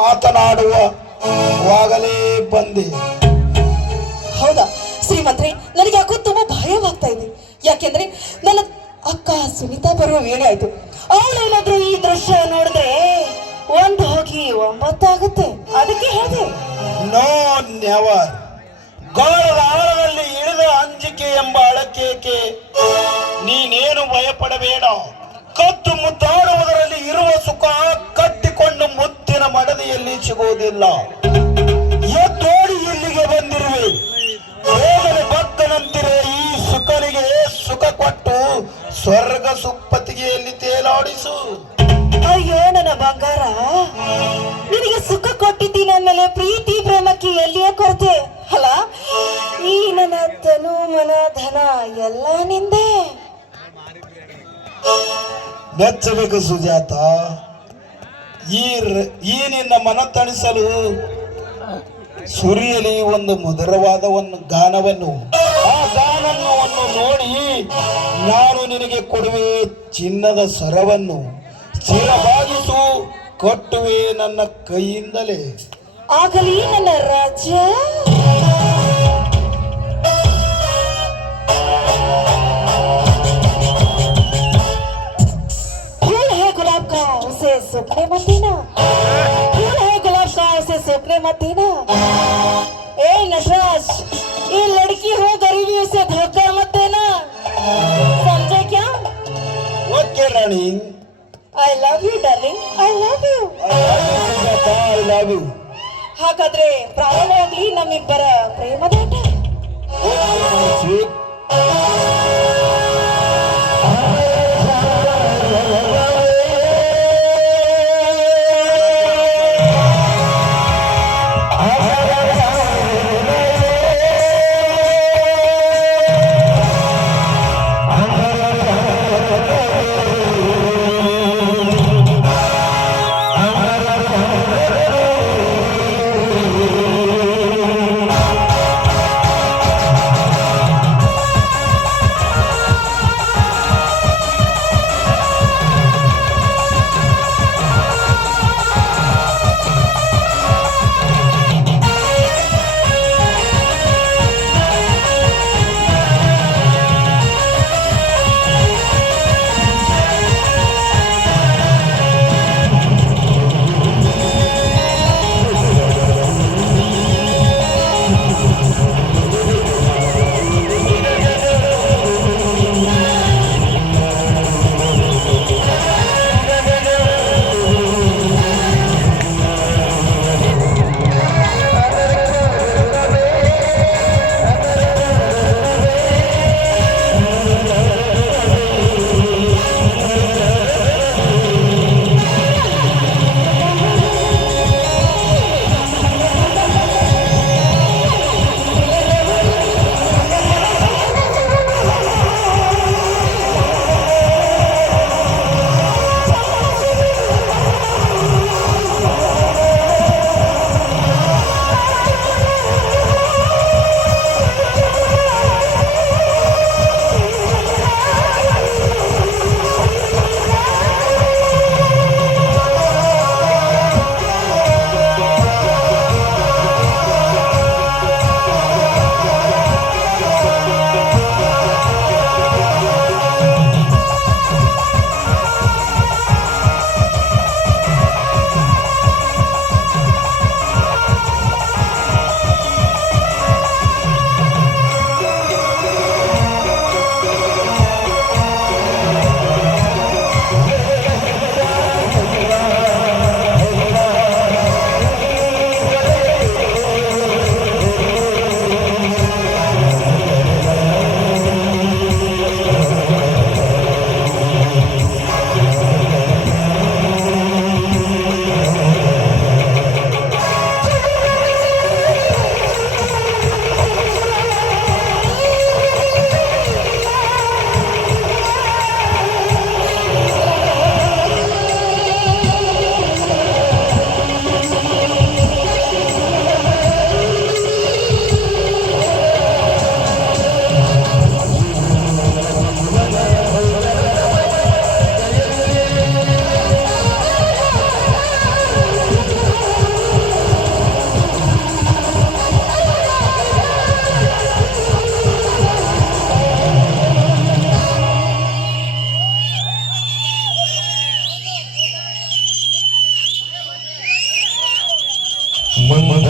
ಮಾತನಾಡುವಾಗಲೇ ಬಂದೆ. ಹೌದಾ ಶ್ರೀಮಂತ್ರಿ, ನನಗೆ ಯಾಕೋ ತುಂಬಾ ಭಯವಾಗ್ತಾ ಇದೆ. ಯಾಕೆಂದ್ರೆ ನನ್ನ ಅಕ್ಕ ಸುನೀತಾ ಬರುವ ವೇಳೆ ಆಯ್ತು. ಅವಳೇನಾದ್ರೂ ಈ ದೃಶ್ಯ ನೋಡಿದ್ರೆ ಒಂದು ಹೋಗಿ 9 ಆಗುತ್ತೆ. ಅದಕ್ಕೆ ಹೇಳಿದೆ. No never. ಗಾಳದ ಆಳದಲ್ಲಿ ಇಳಿದ ಅಂಜಿಕೆ ಎಂಬ ಅಳಕೇಕೆ. ನೀನೇನು ಭಯಪಡಬೇಡ. ಕತ್ತು ಮುದ್ದಾಡುವುದರಲ್ಲಿ ಇರುವ ಸುಖ ಕಟ್ಟಿಕೊಂಡು ಮುತ್ತಿನ ಮಡದಿಯಲ್ಲಿ ಸಿಗುವುದಿಲ್ಲ. ಎದ್ದೋಡಿ ಇಲ್ಲಿಗೆ ಬಂದಿರುವೆ. ಬೇಗನೆ ಭಕ್ತನಂತಿರೆ ಈ ಸುಖನಿಗೆ ಸುಖ ಕೊಟ್ಟು ಸ್ವರ್ಗ ಸುಪ್ಪತ್ತಿಗೆಯಲ್ಲಿ ತೇಲಾಡಿಸು. ಅಯ್ಯೋ ನನ್ನ ಬಂಗಾರ, ನಿನಗೆ ಸುಖ ಕೊಟ್ಟಿದ್ದೀನಿ ಅಂದಮೇಲೆ ಪ್ರೀತಿ ಪ್ರೇಮಕ್ಕೆ ಎಲ್ಲಿಯೇ ಕೊರತೆ ಅಲ್ಲ. ಈ ನನ್ನ ತನು ಮನ ಧನ ಎಲ್ಲ ನಿಂದೆ. ಮೆಚ್ಚಬೇಕು ಸುಜಾತ. ಈ ನಿನ್ನ ಮನ ತಣಿಸಲು ಸುರಿಯಲಿ ಒಂದು ಮಧುರವಾದ ಒಂದು ಗಾನವನ್ನು. ಆ ಗಾನವನ್ನು ನೋಡಿ ನಾನು ನಿನಗೆ ಕೊಡುವೆ ಚಿನ್ನದ ಸರವನ್ನು. ಚಿರಬಾಗಿಸು ಕೊಟ್ಟುವೆ ನನ್ನ ಕೈಯಿಂದಲೇ. ಆಗಲಿ ನನ್ನ ರಾಜ. गुलाब का उसे सूखने मत देना, फूल है गुलाब का उसे सूखने मत देना। ए नटराज, ये लड़की हो गरीबी, उसे धोखा मत देना, समझे क्या? Okay Rani. I love you darling, I love you. I love you. ಹಾಗಾದ್ರೆ ಪ್ರಾರಂಭವಾಗಲಿ ನಮ್ಮಿಬ್ಬರ ಪ್ರೇಮದಾಟ. ಮಂದ